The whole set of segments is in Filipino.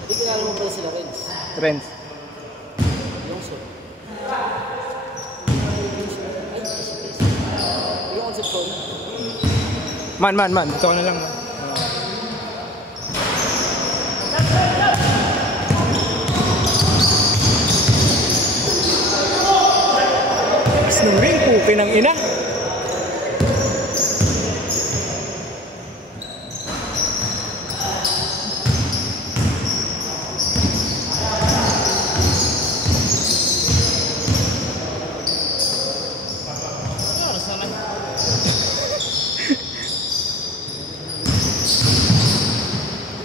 Hindi pinala mo pala sila, Renz. Renz. Yung sir. Yung concept ko. Man. Dito ka na lang, man. Snoring, pupi ng ina.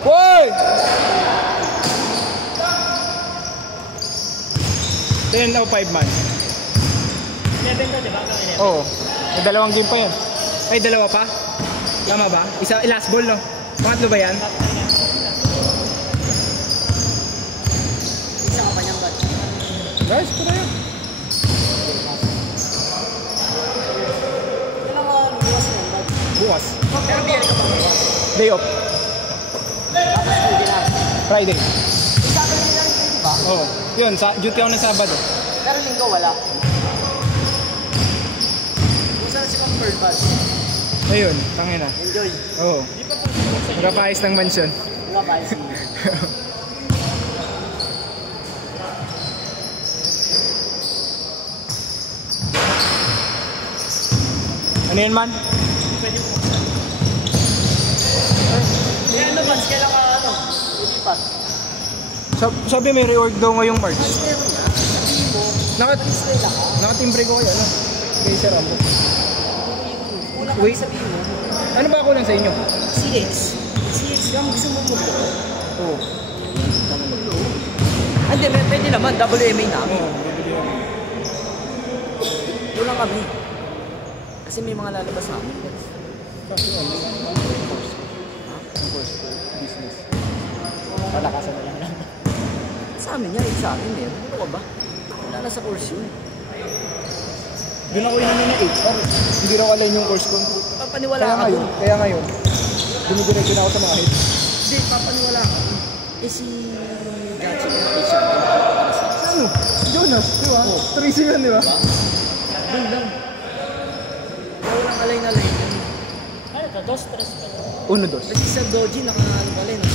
Woy! 10:05 man. 11 to, di ba? Oo. May dalawang game pa yan. Ay, dalawa pa? Tama ba? Isa, last ball, no? Pangatlo ba yan? Isa ka pa niyang batch. Guys, ito na yan. Yan ang mga bukas na yung batch. Bukas. Pero biyari ka pa bukas. Day off. Tapos pwede na. Friday. Sabi nila rin, di ba? Oo. Yun, duty ako ng Sabado. Pero linggo wala. Kung saan si Bird Batch? Ayun, tangina. Enjoy. Oo. Magpapaayos ng mansion. Wala pa ayos mo. Ano yan, man? Pwede mo buksan. Eh ano ba? Kailan ka ano? Ilipat. Sabi may reorg daw ngayong March. Meron na. Sabihin mo. Display lang ka. Nakatimbre ko kayo, ano? Kay Sir Rambo. Unang Wait. sabihin mo. Ano ba ako lang sa inyo? CX. CX lang gusto mo maglo. Oo. Gusto mo maglo. Hindi, pwede naman. WMA namin. Oo, bibili ako. Kulang kami. Kasi may mga lalabas sa amin. Kasi ano, yung course. Ha? Yung course ko, business. Palakasan na lang naman. Sa amin yan, sa amin eh. Ano ka ba? Wala na sa course yun. Doon ako inamin na HR. Hindi raw alin yung course ko. Papaniwala ka dun. Kaya ngayon, dumidiretso na ako sa mga heads. Hindi, papaniwala ka. Eh si Gachi na HR. Ano? Jonas, di ba? Tracy yan, di ba? Doon lang. Walang alay-alay. Ano ito? 2-3 pa. 1-2. Kasi sa Doji, naka-alay na.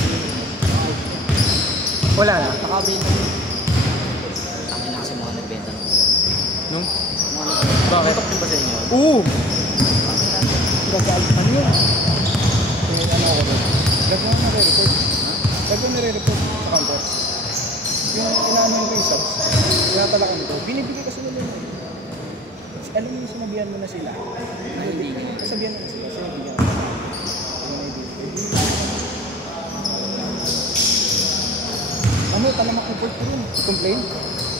Wala na. Nakabenta. Akin na kasi mga nagbenta. Nung? Bakit? Bakit ba sa inyo? Oo! Gagalit man yun. May ano ako doon. Gagawin na nare-report. Gagawin na nare-report sa counter. Yung inaano yung resubs. Kaya pala kami ito. Binibigay kasi nila yun. Alam mo yung sinabihan mo na sila. Sabihan mo na sila. Sinabihan mo. Ano, talamak report ko rin. Complain?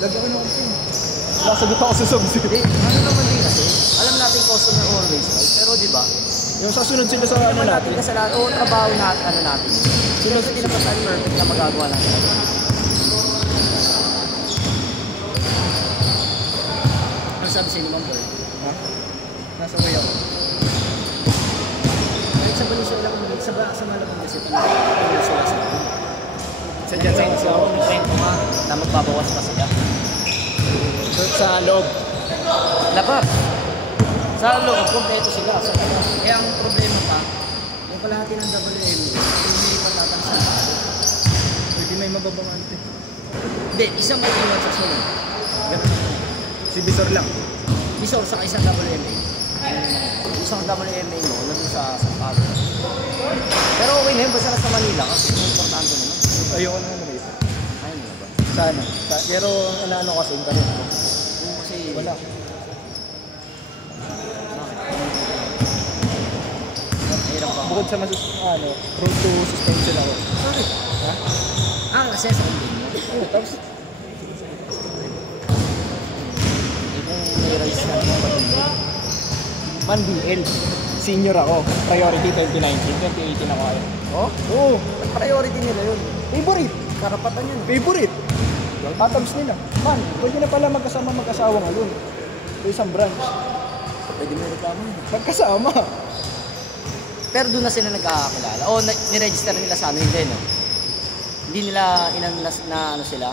Gagawin ako rin. Sasagot ako sa subsidy. Ano naman din kasi, alam natin customer always right? Pero di ba? Yung sasunod sila sa ano natin. Kasalanan, o trabaho natin, ano natin. Sino sa tinapatan perfect na magagawa natin. Ano sabi sa inyo, Ma'am Bird? Ha? Nasa way ako. Kahit sa Valenzuela kung sa Malabang kasi Valenzuela sa akin. Sa dyan sa inyo. Yung friend ko nga na magbabawas pa sila. Sa loob. Labas! Sa loob, kompleto sila. Sa labas. Kaya ang problema pa, yung kalahati ng WM, hindi patatansin. Pwede may mababangante. Hindi, isang may iwan sa sunod. Si Bisor lang. Bisor sa isang WMA. Isang WMA mo, nandun sa Pado. Pero okay na yun, basta nasa Manila kasi importante naman. Ayoko na naman ito. Ayun mo ba? Sana. Pero ano kasi yung karin ko. Kasi Wala. mahirap pa. Bukod sa road to suspension ako. Sorry. Ha? Kasi sa campaign mo. Oo, tapos Kung may rice na yung patuloy. man BL. Senior ako. Priority 2019. 2018 ako ayun. Oh? Oo. Priority nila yun. Favorite. Karapatan yun. Favorite. Tatabs nila. Man, pwede na pala mag-asawa ngayon. Ito isang branch. Pwede mo reklamo. Magkasama. Pero doon na sila nagkakakilala. O, niregister nila sa ano, hindi, no? Hindi nila na ano sila,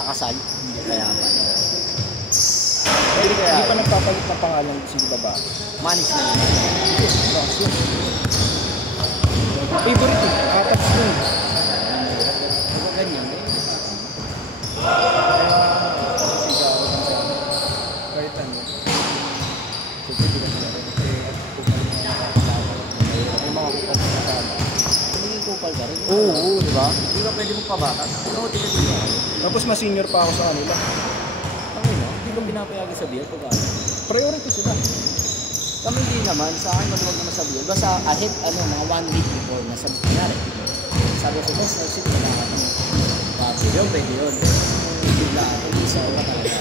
nakasal. Kaya pa. Hindi pa nagpapalit ng pangalan si baba. Management. Favorite eh. Atats nun. Pero ganyan, eh. Kahit ano. Sige, di ba sila rin? May mga kupal sa kasama. Tumingin kupal ka rin. Oo, di ba? Hindi ka pwede mong pabata. Oo, tingnan dito. Tapos mas senior pa ako sa kanila. Ano no? Hindi ko pinapayagan sa beer pag ano. Priority sila. Kami hindi naman, sa akin maluwag naman sa beer. Basta ahead, mga 1 week before, nasa nangyari. Sabi ko, best next week, wala ka. Pwede yun, pwede yun. Hindi lahat, hindi isa ako talaga.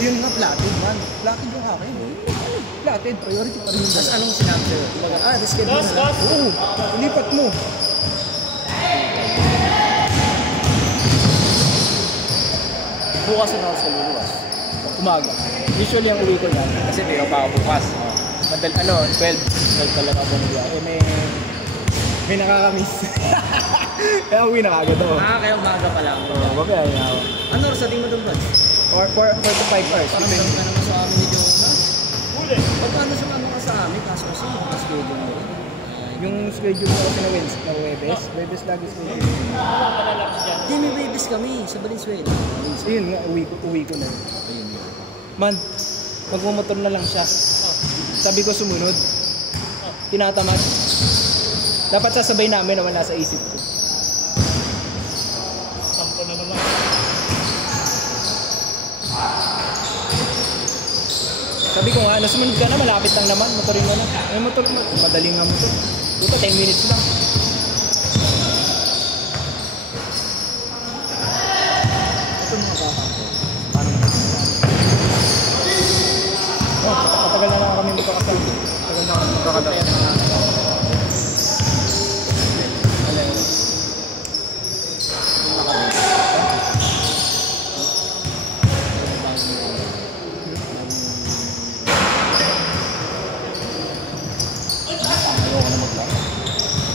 Yun nga, platid man. Platid yung akin. Platid, priority pa rin. Tapos anong sinabi sa'yo? Kumbaga, reschedule na lang. Oo, lipat mo. Bukas na ako sa luluwas. Umaga. Usually ang uwi ko yan. Kasi may pa ako bukas. Madal, 12 talaga ako nag may nakakamiss. Kaya uwi na kagad ako. Kaya umaga pa lang. Babaya na ako. Ano oras sa tingin mo doon, Brad? 4 to 5 hours. Parang meron ka naman sa amin ni Jonas. Pagkano sumama ka sa amin, kaso kasi yung schedule mo. Yung schedule ko kasi na Webes. Webes lagi schedule. Hindi, may babies kami sa Valenzuela. Ayun nga, uwi ko na. Ayun yun. Man, magmumotor na lang siya. Sabi ko sumunod. Tinatamad. Dapat sasabay namin na wala sa isip ko. Sampo na naman. Sabi ko nga, sumunod ka na, malapit lang naman. Motorin mo na. Ay, motor mo. Madaling nga motor. Dito, 10 minutes lang. Ito mga bata ko. Paano mo Katagal na lang kami magkakasal. Katagal na kami magkakasal.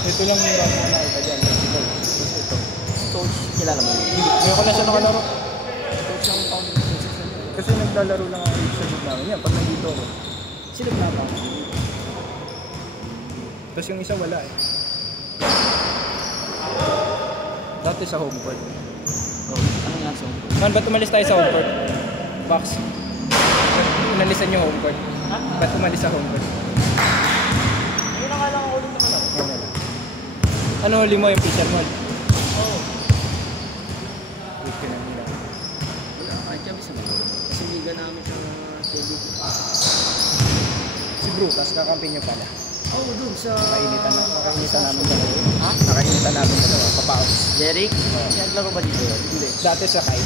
Ito lang yung bago na iba dyan. Ito. Coach, kilala mo yun? Ngayon ko na siya nakalaro. Coach ang pound. Kasi naglalaro lang ako sa group namin. Yan, pag nandito ako. Sino ba? Tapos yung isa wala eh. Dati sa home court. Ano nga so? Man, ba't umalis tayo sa home court? Box. Inalisan yung home court. Ba't umalis sa home court? Hindi na kailangan ko ulit naman ako. Ano huli mo yung Fisher Mall? Oo. Wait ka na nila. Wala, kahit kami sa mga. Kasi liga namin sa TV. Si Brutas, kakampi niyo pala. Oo, doon sa... Nakainitan namin dalawa. Ha? Nakainitan namin dalawa. Papaos. Derek? Naglaro ba dito yun? Hindi. Dati sa Kai.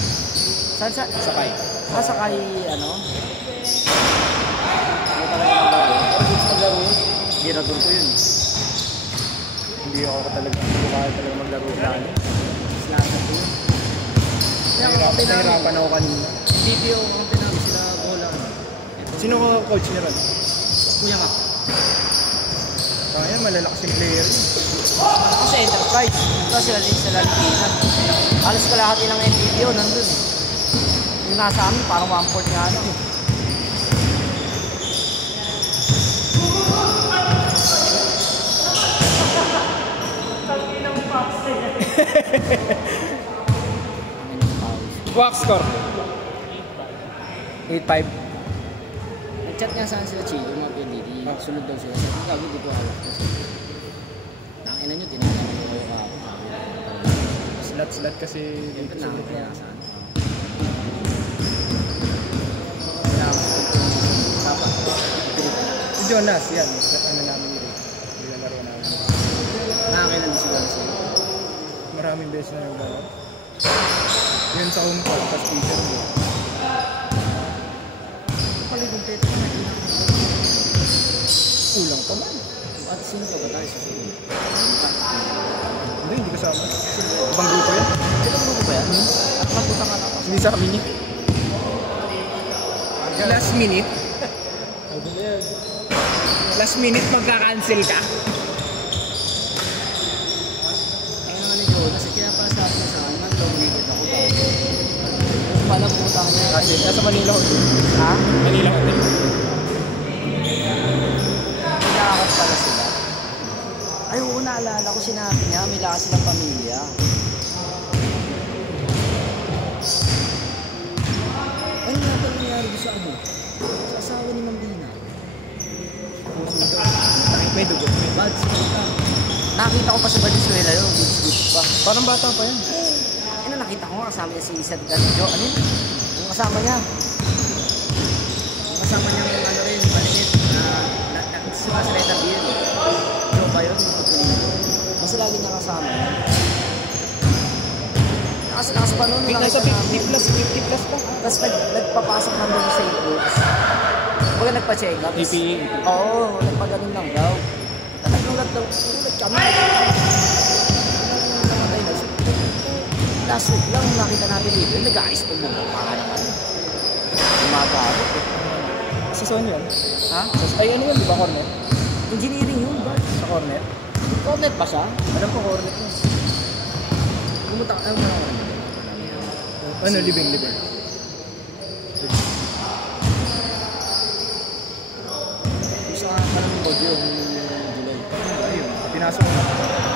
Saan sa... Sa Kai. Sa kay ano? Ano talaga naglaro? Pero dito sa maglaro, girador ko yun. Hindi ako talaga. Hindi ko kaya talaga maglaro lalo. Slatter ko yun. Nahirapan ako kanina. DPO, ang pinami sila bola. Sino ko coach niya ron? Kuya nga. Kaya malalakas yung player. Kasi Enterprise. Ito sila din sa Lalipinan. Halos kalahati ng NDPO nandun eh. Yung nasa amin parang 1/4 nga ano eh. Wax score. 8-5. Nag-chat nga saan sila Chilo, mga PLDT. Sunod daw sila. Sabi ko, gabi dito hawak. Nakina nyo, tinanong ko kayo kahapon. Slat kasi Ito dito na sa ako likod. kaya saan. Si Jonas, yan. Ano namin yun. Nilalaro namin. Nakakailan din siguro sila. Maraming beses na naglaro. Yun sa home court, tapos Peter mo. Paligong-peto ka na din. Kulang pa man. At sino ka ba tayo sa susunod? Hindi kasama. Ibang grupo yan. Sino mo ba yan? At magputang ka na ako. Hindi sa kami niya. Last minute. last minute magka-cancel ka. Kaya nga ni Jonas, kaya pa sabi niya sa akin, mag-dominate ako ba? Yung pala putang niya. Kasi nasa Manila Hotel. Ha? Manila Hotel. Nagkakot pala sila. Ay, oo, naalala ko sinabi niya, may lakas silang pamilya. Ano nga ba nangyari doon sa ano? Sa asawa ni Ma'am Dina? May dugo. Bad ka. Nakita ko pa sa Valenzuela yun, good pa. Parang bata pa yan. Ano nakita ko nga, kasama niya si Sergio. Ano yun? Yung kasama niya. Yung kasama niya yung ano rin, maliit na si Masreta Biel. Ano ba yun? Kasi lagi niya kasama. Nakas pa nun. Nasa 50 plus pa. Tapos nagpapasok ng doon sa groups. Baga nagpa-check up. PPE. Oo, nagpaganon lang daw. Nagulat daw. Nagulat kami. Namatay na siya. Last week lang nakita natin dito. Nag-aayos pag bumapa naman. Gumagabot eh. Sa zone yun? Ha? Ay ano yun, di ba cornet? Engineering yun ba? Sa cornet? Cornet ba siya? Alam ko cornet yun. Pumunta ka. Ano ba? Ano, libing. Gusto nga pa ng bagyo yung July. Ayun, pinasok ko na.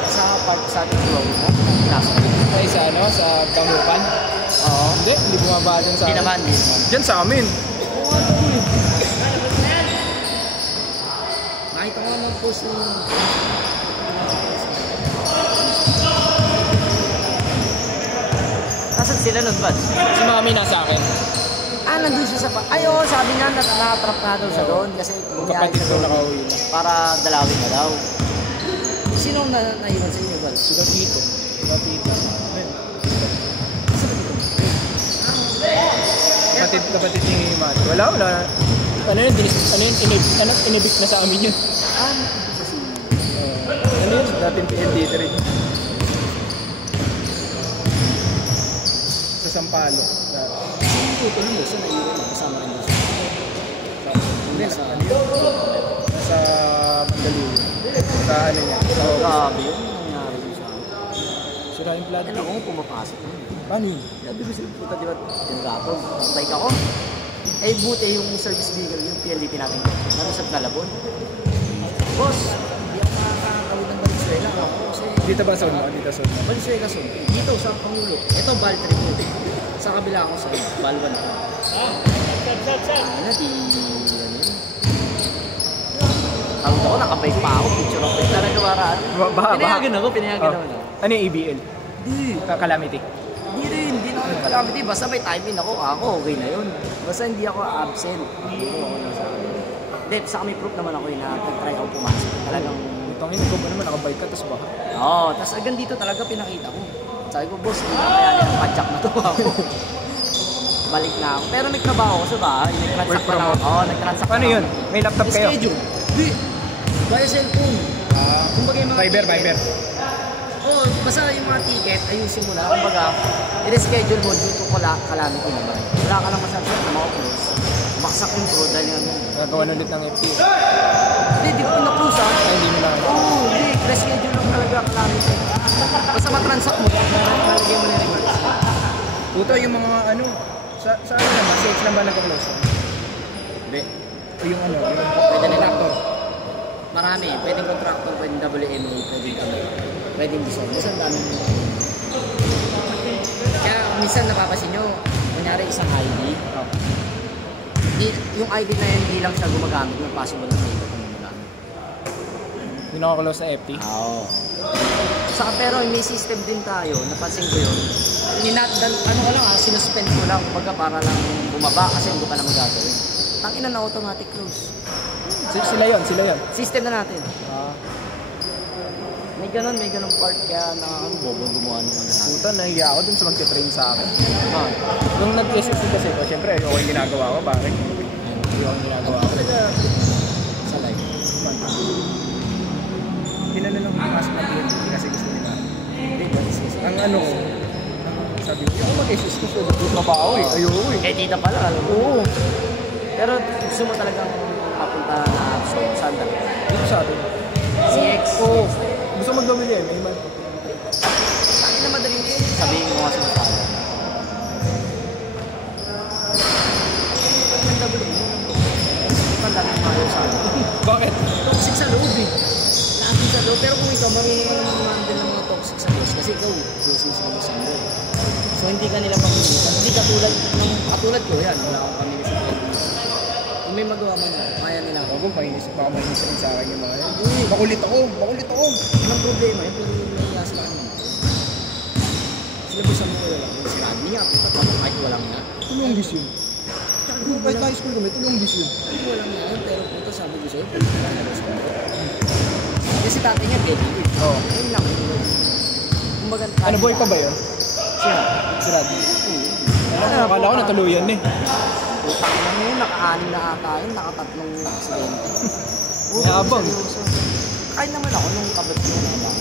Sa park sa ating tuwaw mo, pinasok ko. Ay sa ano, sa Kamupan? Oo. Hindi bumaba dyan sa Hindi naman, hindi naman. Dyan sa amin. Oo nga daw eh. Nakita ko ng post ng... Nasaan sila nun ba? Si mami nasa akin. Nandun siya sa... Ay, oo, sabi niya na-trap na daw siya doon kasi bumiyahe Kapatid siya ko doon nakauwi na. para dalawin na daw. Sino ang naiwan sa inyo ba? Si Kapito. Ayun. Kapatid ni Mati. Wala. Ano yun? Inibig na sa amin yun. Ano yun? Dating PND rin. Sa Sampalo. Sino ito mo? Saan naiwan na? Kasama rin doon siya. Hindi, ano yun? Sa Mandaluyong. Sa ano niya? Sa office. Grabe yun. Ano nangyari doon sa akin? Sira yung blood. Ano kung pumapasok yun? Paano yun? Sabi ko sila, puta, di ba, tinatapon, bike ako. Eh, buti yung service vehicle, yung PLDT natin, narusap na labon. Boss, hindi ako nakakawin ng Valenzuela. Kasi, Dito ba zone mo? Dito zone mo? Valenzuela son, dito sa Pangulo. Ito, Bal 3 po. Sa kabila ako sa Bal 1 ako. Ano, di, ano yun. Tawag ako, nakabike pa ako, picture ako. Talaga maraan. Pinayagan ako. Ano yung EBL? Di. Calamity. Hindi na ako nagkalamity. Basta may timing ako okay na yun. Basta hindi ako absent. Hindi ako nasa akin. Hindi, sa kami proof naman ako yun na nag-try ako pumasok. Talagang... Itong hindi ko ba naman nakabike ka, tapos baka? Oo, tapos agad dito talaga pinakita ko. Sabi ko, boss, hindi na kaya yung padjak na to ako. Balik na ako. Pero nagtrabaho ako sa bahay. Nag-transact na lang. Oo, nag-transact Ano na yun? ako. May laptop kayo? Schedule. Hindi. Via cellphone. Kumbaga yung mga Viber. Oo, basta yung mga ticket, ayusin mo na. Kumbaga, i-reschedule mo due to calamity naman. Wala ka lang masabi na makaklose. Baksak yung pro dahil yung... Gagawa ulit ng FT. Hindi ko pinaklose ha. Ay, hindi mo lang. Oo, hindi. Reschedule lang talaga calamity. Basta matransact mo, nalagay mo na yung remarks. Puto, yung mga ano, sa ano naman, CX lang ba nag-close? Hindi. O yung ano, yung Pwede nila. contractor. Marami. Pwedeng contractor, pwedeng WMA, pwedeng kami. Pwedeng design. Basta ang daming... Kaya minsan napapasin nyo, kunyari isang ID. Yung ID na yun, hindi lang siya gumagamit ng possible na data kung gumagamit. Hindi nakaklose na FT. Oo. Saka pero may system din tayo, napansin ko yun. Ano ko lang sinuspend ko lang, kumbaga para lang bumaba kasi hindi ko pa naman gagawin. Tangina na automatic close. Sila yon. System na natin. May ganun part kaya bobo gumawa nung ano natin. Puta, nahiya ako dun sa magte-train sa akin. Ah. Nung nag-SSC kasi ko, syempre ayoko yung ginagawa ko, pare. Ayoko yung ginagawa ko. Sa live. Hindi na lang pumasok ng PND kasi gusto nila. Hindi, batis kasi. Ang ano ko, sabi ko, yung mag-SSC ko, so nagtrabaho eh. Ayoko eh. Eh, tita pala, alam mo. Oo. Pero gusto mo talagang mapunta na saan talaga? sa atin. CX. Oo. Gusto mag-WM, may iba. Tangin na madaling sabihin ko nga sa mukha. Ang double A. Ang daming mayo sa akin. Bakit? Toxic sa loob eh. Lagi sa loob. Pero kung ikaw, marunong ka naman mag-handle ng mga toxic sa loob. Kasi ikaw, closing sila mo sa loob. So hindi ka nila pamilitan. Hindi katulad ko yan. Wala akong pamilya sa loob. Kung may magawa man, kaya nila ako. Ako, baka mainis rin sa akin yung mga yan. Uy, makulit ako. Walang problema yun. Pero yung nangyayas sa kanila. Sila gusto mo wala lang. Si Rodney nga, puta pa kahit walang nga. Tulong gis yun. Kahit high school kami, tulong gis yun. Kahit walang nga yun, pero puta sabi ko sa'yo, puta ka na gusto mo. Kasi tatay niya, gay yun. Oo. Ayun lang yun. Kumbaga, Ano, boy pa ba yun? Siya. Si Radley. Akala ko natuluyan eh. Putang na ngayon, naka-anim na ata yun, naka-3 aksidente. Yabang. Seryoso. Kahit naman ako nung kabat ko na lang.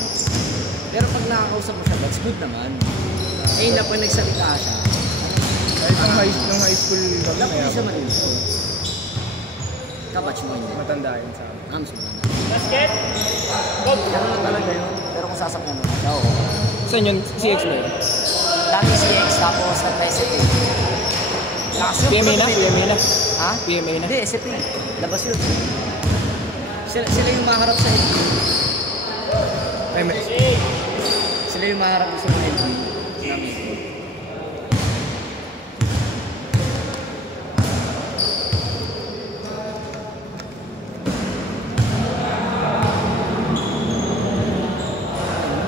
Pero pag nakakausap mo siya, that's good naman. Eh, na pag nagsalita siya, Kahit nung high school kami, dapat hindi siya mayabang. malito. Kabatch mo hindi. Matanda yun sa amin. Mas maganda. Basket! Ganun lang talaga yun. Pero kung sasakyan mo na siya, oo. Saan yun? CX ba yun? Dami CX, tapos nag-SFA. PMA na? PMA na? Ha? PMA na? Hindi, SFA. Labas yun. Sila yung maharap sa FB. Sila yung maharap sa FB. Sinabi ko.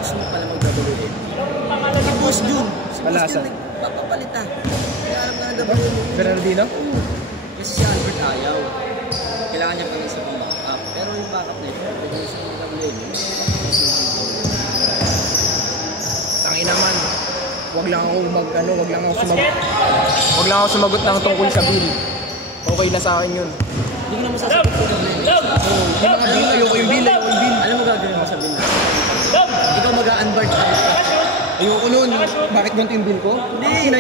Gusto mo pala mag-WM. Si Boss Jun. Si Boss Palasan. Jun nagpapapalita. Kaya alam nga na WM. Bernardino? Kasi si Albert ayaw. Kailangan niya pang isa pang backup. Pero yung backup na ito, pwede yung isang WM. Tangin naman. Wag lang ako sumagot ng tungkol sa bill. Okay na sa akin yun. Hindi ko na masasagot ko WM. Yung mga bill, ayoko yung bill. Alam mo gagawin mo sa bill na? Ikaw mag-unbird ka. Ayoko nun. Bakit ganito yung bill ko? Hindi. Yun na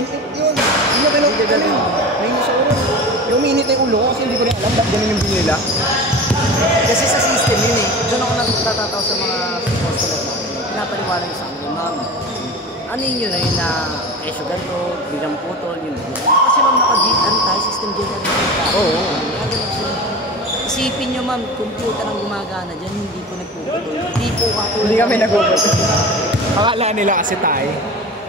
kailangan. Nainis ako nun. Yung uminit na yung ulo ko kasi hindi ko rin alam ba't ganun yung bill nila. Kasi sa system yun eh. Doon ako nagtatataw sa mga customer na. Pinapaliwanag sa akin, ma'am. Ano yun yun na presyo ganito, bilang putol, yun. Kasi ma'am, naka-ano tayo, system generator tayo. Oo. Isipin nyo ma'am, computer ang gumagana dyan, hindi po nagpuputol. Hindi po katulad. Hindi kami nag-ubot. Akala nila kasi tayo.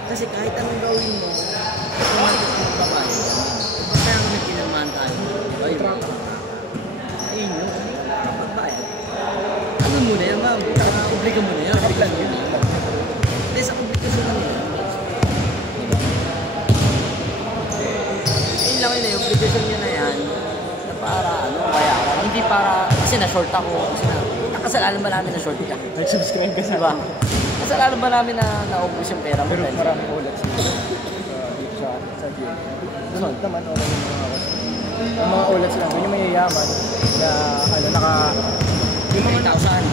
Kasi kahit anong gawin mo, kung magpapayo ka ma'am. Kaya nga nagpinamahan tayo. Diba? Ayun yun. Kapagbayad. Ano muna yan ma'am? Obliga mo na yan. Kaplan yun. Hindi, sa obligasyon na yan. Ayun lang yun eh. Obligasyon nyo na yan. Na para ano, bayaran. Hindi para, kasi na-short ako. Kasi nakasalanan ba namin na short ka? Nag-subscribe ka sa Diba? Kasalanan ba namin na naubos yung pera mo? Pero dahil- maraming ulat sa game. Doon naman okay yung mga kawas. Yung mga ulat lang, yun yung mayayaman na ano naka... Yung mga 1,000.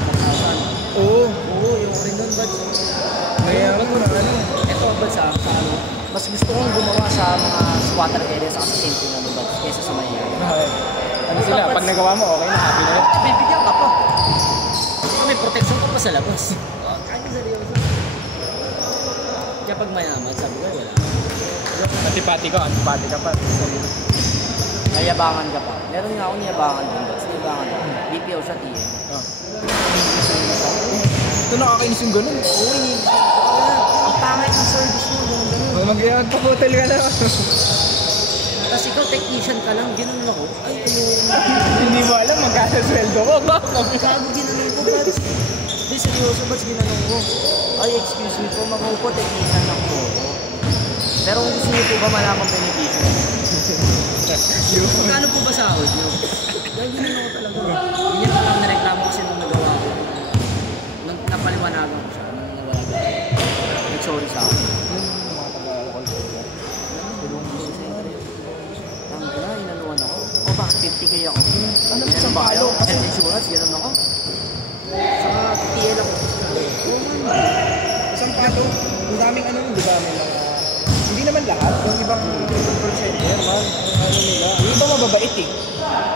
Oo, Oo, yung rin doon, but mayayaman mo na ano. ito, but sa ano, mas gusto kong gumawa sa mga squatter area sa same na but kesa sa may Ano sila, pag nagawa mo, okay na, happy na yun. bibigyan ka pa. May protection ka pa sa labas. Kahit na seryoso. Kaya pag mayaman, sabi ko, wala. Antipati ka pa. Nayabangan ka pa. Meron nga ako niyabangan din, but niyabangan ka. BPO siya, TM. Oh. Ito nakakainis yung ganun. Oo, ang pangit ng service mo, ganun. Mag-iwan pa hotel ka na. Tapos ikaw, technician ka lang, gano'n ako. Ay, ayun. Hindi mo alam magkano sweldo ko. Gago ginanong ko, ba't? Hindi, seryoso, ba't ginanong ko? Ay, excuse me po, mag-upo, technician lang po. Pero kung gusto niyo po ba malaman beneficio? Magkano po ba sa awit niyo? Dahil ginanong ko talaga. Hindi niya lang nareklamo kasi nung nagawa ko. Nung napaliwanagan ko siya, nung nagawa. Nag-sorry sa akin. Inanuan ako. O bakit 50k ako? Ano sa palo? Health insurance, gano'n ako. Saka TL ako. Isang pato, ang daming ano, hindi dami lang. Hindi naman lahat, yung ibang call center, man, ano nila. Yung iba mababait eh.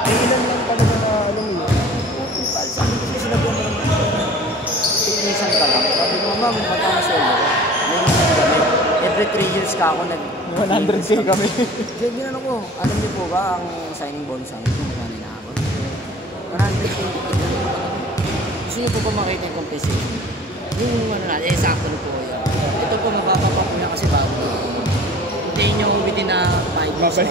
Yung ilan lang talaga na ano nila. Sabi ko kasi sila ma'am, magkano sweldo ko? Every 3 years ka ako 100K kami. Ganyan ko. Alam niyo po ba ang signing bonus sa amin kung magkano inaabot? 100K. Gusto niyo po ba makita yung compensation? Yung ano na, sakto na po yun. Ito po mababa pa po yan kasi bago. Hintayin niyo within na 5 years.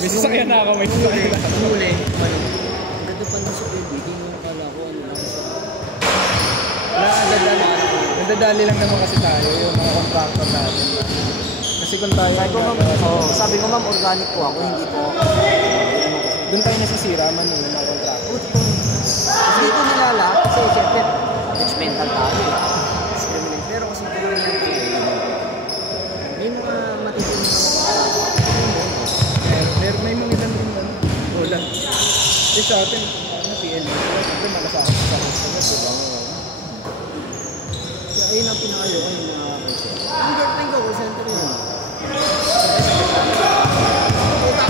May sasakyan na ako, may sasakyan na ako. Huli. Ang ganda pa lang sa PBD. Yung kala ko ano lang siya. Nadadali lang naman kasi tayo, yung mga contractor natin. Kasi kung tayo... Sabi ko ma'am, organic po ako, hindi po. Doon tayo nasisira man yung mga contractor. Kasi ito nilala, kasi syempre, judgmental tayo eh. Discriminate. Pero kasi ito lang yan po. May mga matitinong May mga ilan din ano, ulan. Eh sa atin, PL, syempre malasakot sa akin. Ayun ang pinakayo ko yung mga call center. Ang girlfriend ko, call center yun.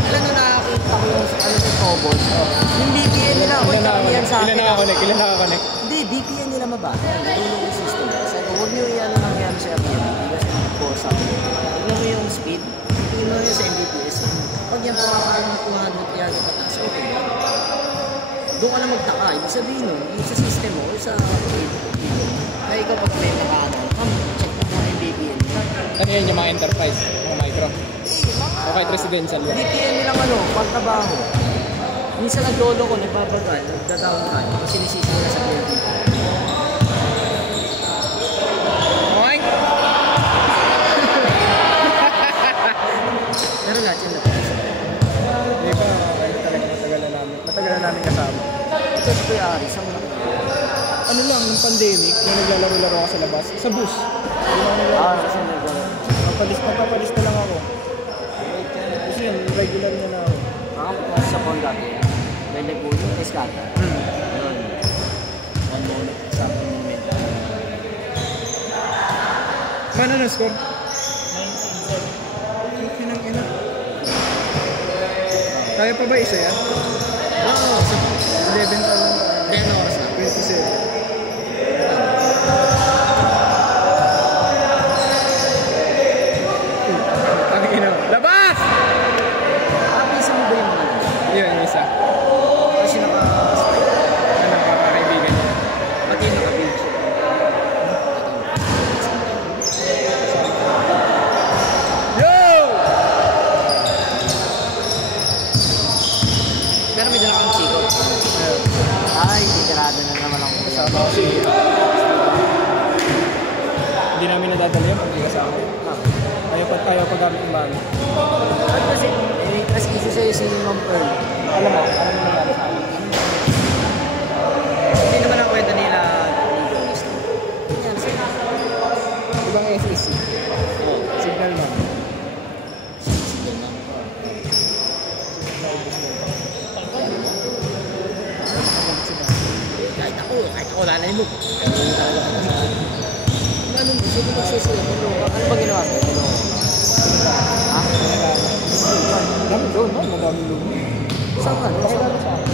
Alam na nakakita ko yung ano sa Cobol. Yung DPN nila, ako yan sa akin. Ilan nakakonect? Hindi, DPN nila mabata. Natulong yung system. Sabi ko, huwag nyo yan lang yan sa Airbnb. Kasi po sa akin. Tignan mo yung speed. Tignan mo yun sa Mbps. Pag yan pakakaroon ng 200 yard pataas, okay ba? Doon ka na magtaka. Ibig sabihin nun, yung sa system mo, sa kaya ikaw pag may makaano, check mo muna yung BPN. Ano yan yung mga enterprise, mga micro? O kahit residential yan? BPN nilang ano, pagtrabaho. Minsan naglolo ko, nagbabagal, nagda-down time, kasi sinisisi nila sa building. Moink! Pero lahat yan napakisa. Hindi pa, talaga matagal na namin kasama. Ito si Kuya Ari, saan mo na? Ano lang, yung pandemic, nung naglalaro-laro ako sa labas, sa bus. Kasi naglalaro. Magpapalista lang ako. Kasi yun, regular na ako. Ako sa phone dati, may nagbulo yung Escata. Yun. One moment, exact moment. Ano na score? 19-7. Kinang ina. Kaya pa ba isa yan? Oo, 11 pa lang. 10 oras na. 27. Labas! Isa mo ba yung mga nila? Yun, yung isa. Kasi naka-spike. Ano, kakaibigan niya. Pati yung naka-build siya. Yo! Pero may dala kang chiko. Ay, titirado na naman ako. Kasama ko si... Hindi namin nadadala yun pag hindi kasama. Ayaw pa gamit yung mami. At kasi, mas isa sa'yo si Ma'am Pearl. Alam mo nangyari sa akin. Hindi naman ang kwento nila legalist. Yan, sa'yo. Ibang SEC. Signal man. Sige, ma'am. Kahit ako, nanay mo. Ano mo, sige magsisiya. Ano ba ginawa sa'yo? Ha? Dami doon, no? Madami doon. Saan ka? Pakilala sa akin.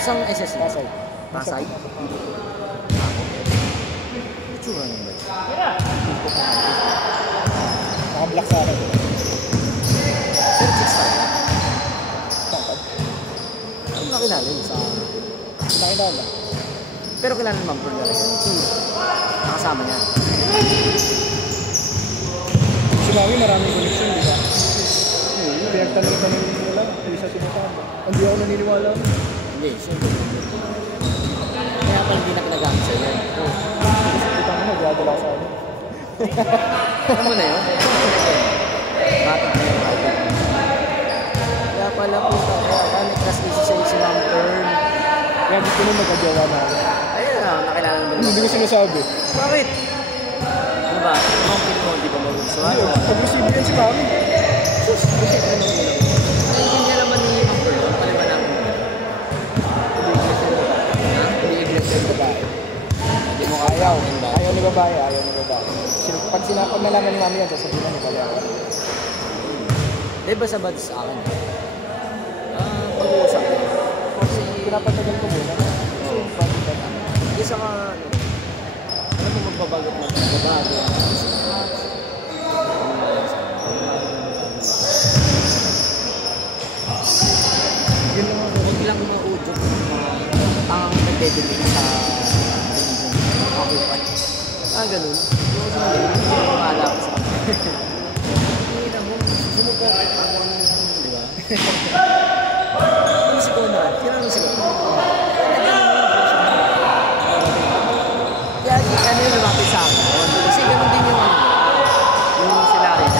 Isang SS na? Pasay. Pasay? Itsura ng ba? Naka-black sa akin. Pero chicks tayo. Tangkad. Ano nakilala yun sa... Nakilala. Pero kilala naman po talaga. Nakasama niya. Si Mami maraming connection, di ba? Pinagtanong-tanong nila, hindi siya sinasama. Hindi ako naniniwala. Hindi, siyempre. Kaya pala hindi na pinagamit sa'yo. Kita mo na, gagala ko sa akin. Ano mo na yun? Bakit na yun? Kaya pala po kaya nag-class issue sa'yo si Ma'am Pearl. Kaya gusto mo magkajowa na ako. Ayun na, nakilala mo Hindi ko sinasabi. Bakit? Ano ba? Ang pin mo, di ba magugustuhan? Hindi, pag-receive yan si Mami. Sus, kasi ano mo lang. Hindi niya naman ni Ma'am Pearl, paliwanag mo. Hindi iglesia yung babae. Hindi mo Ayaw. Ayaw ni babae, ayaw ni babae. Pag sinapag nalaman ni Mami yan, sasabihin ni babae. Di ba sabad sa akin? Pag-uusap ko. Kasi pinapatagal ko muna. Kasi bago. Hindi sa mga, alam mo magbabago na magbabago. Yun lang ako. Huwag lang maudyok ang nagdedemig sa kakupan. Ganun. Hindi ko maala ko sa hindi na mo, sumuko ako di ba? Ano sigaw na? Kailan mo sigaw? Kaya ano yung lumapit sa akin? Kasi ganun din yung sila rin.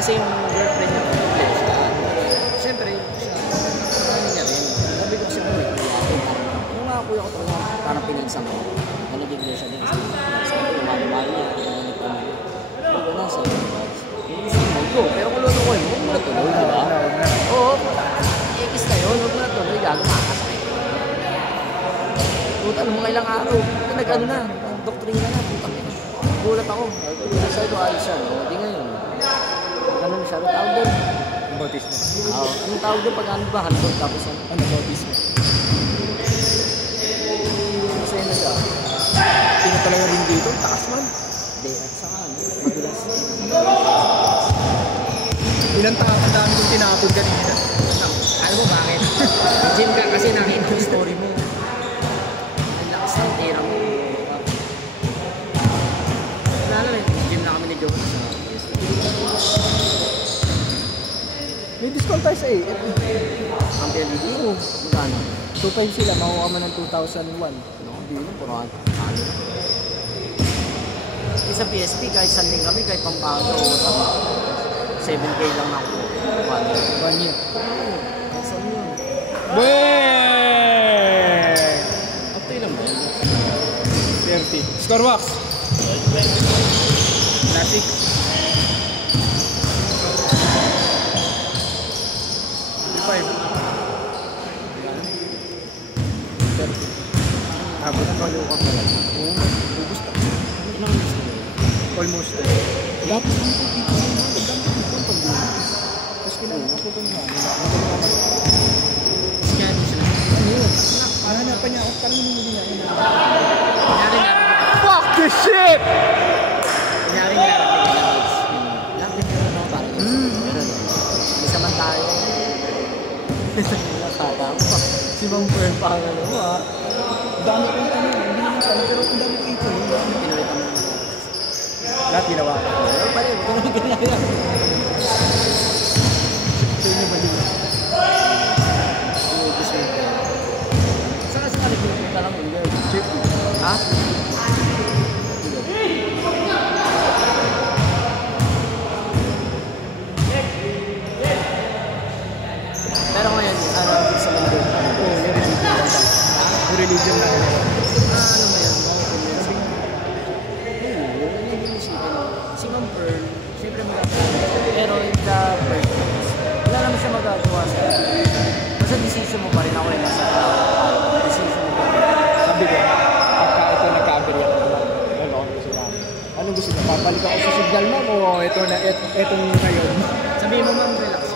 Kasi yung girlfriend niya, siyempre, ano niya rin. Sabi ko kasi kung may kuya ako. Yung mga kuya ko talaga, parang pinansan ko. Nalagig din siya din. Sabi ko, mahal niya. Ganit ko mo. Sabi ko, nasa iyo. Go. Pero kung luto ko yun, huwag mo na tuloy, di ba? Oo, ikis na yun, huwag mo na tuloy, gago makakasakit. Puta, nung mga ilang araw, nag-ano na, doktrina na, putang ina. Gulat ako. Sabi ko, ayos siya, no? Di ngayon. Ano siya, ano tawag doon? Bautismo. Oo, anong tawag doon pag ano ba, handog, tapos ano? Ano, bautismo? Masaya na siya. Pinatalaga din dito, taas man. Hindi, saka ano, madulas. Ilang taas, ang dami kong tinapon kanina. Alam mo bakit? Gym ka kasi nakita ko story mo. Ang lakas ng tira mo. Wala na gym na kami ni Joe. May discount tayo sa AF. Ang PLDT? Oo. Magkano? 2.5 sila, makuha mo ng 2001. Hindi na, puro ano. Sa PSP, kahit saan din kami, kahit Pampanga o 7K lang na ako. 1 year. Saan yun? Bwee! Up to ilan ba yun? 30. Score box. Classic. Abot na kayo ka pala. Oo, gusto ko. Ilang years na yun? Almost. Dapat lang po dito. Tapos kailangan ako kung nga. Kasi kaya din sila. Ano yun? Hahanapan niya ako. Parang hindi niya. Kunyari nga. Fuck this shit! Kunyari nga. Lapit na lang ako parang. Pero isa man tayo. Nakata mo. Si Mang Pearl pa ang ano mo ha. Dami ko yung ano. Hindi naman sana. Pero ang dami ko ito. Pinawita mo na. Lahat ginawa ko. Pero pa rin. Huwag ka naman ginaya. Ito yung balik. Gusto mo ko. Saan kasi nalipunta lang yung girl? Ha? Pero ngayon, ano sa mundo? Oo, yung religion na. Ano ba yan? Si Ma'am Pearl, siyempre magagawa. Pero in the first place, wala naman siya magagawa sa basta decision mo pa rin ako yung nasa decision mo pa rin. Sabi ko, pagka ito nagka-agree ako. Ano ako sila? Anong gusto mo? Papalik ako sa signal mo o ito na, ito ngayon? Sabihin mo ma'am, relax.